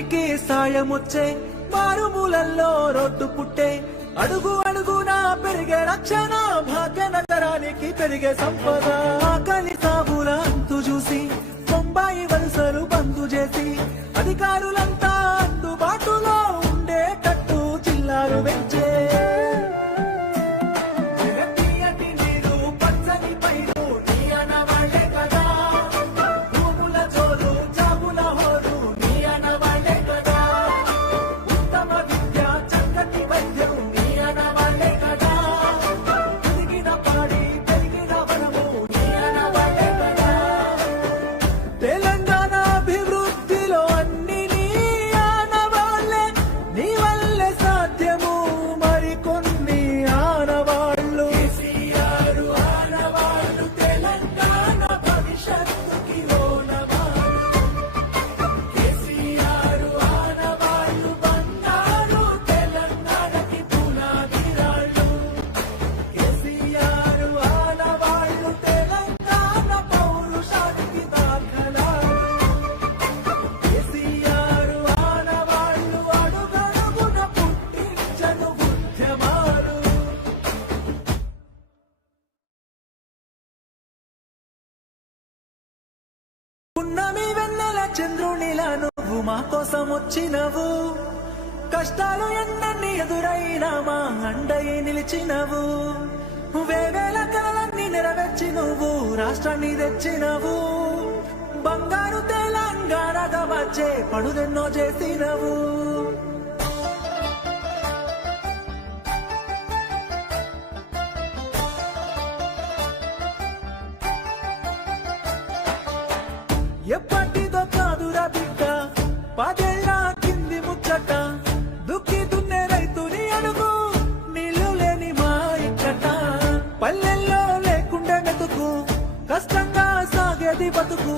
పేదోనికి సాయమొచ్చే మారుమూలల్లో రోడ్డు పుట్టే అడుగు అడుగునా పెరిగే రక్షణ భాగ్యనగరానికి పెరిగే సంపద ఆకలి సాగుల అంతు చూసి బొంబాయి వలసలు బంధు చేసి అధికారులంతా అందుబాటులో ఉండేటట్టు జిల్లాలు పెంచే పున్నమి వెన్నెల చంద్రునిలా నువ్వు మా కోసం వచ్చినవు కష్టాలు ఎన్నన్ని ఎదురైనా మా అండయి నిలిచినవు వేవేల కలలన్నీ నెరవేర్చి నువ్వు రాష్ట్రాన్ని తెచ్చినవు బంగారు తెలంగాణగా వచ్చే పనులెన్నో చేసినవు ఎప్పటిదో కాదురా బిడ్డ పదేళ్ళ కింది ముచ్చట దుక్కి దున్నే రైతుని అడుగు నీళ్లు లేని మా ఇక్కట పల్లెల్లో లేకుండే మెతుకు కష్టంగా సాగేది బతుకు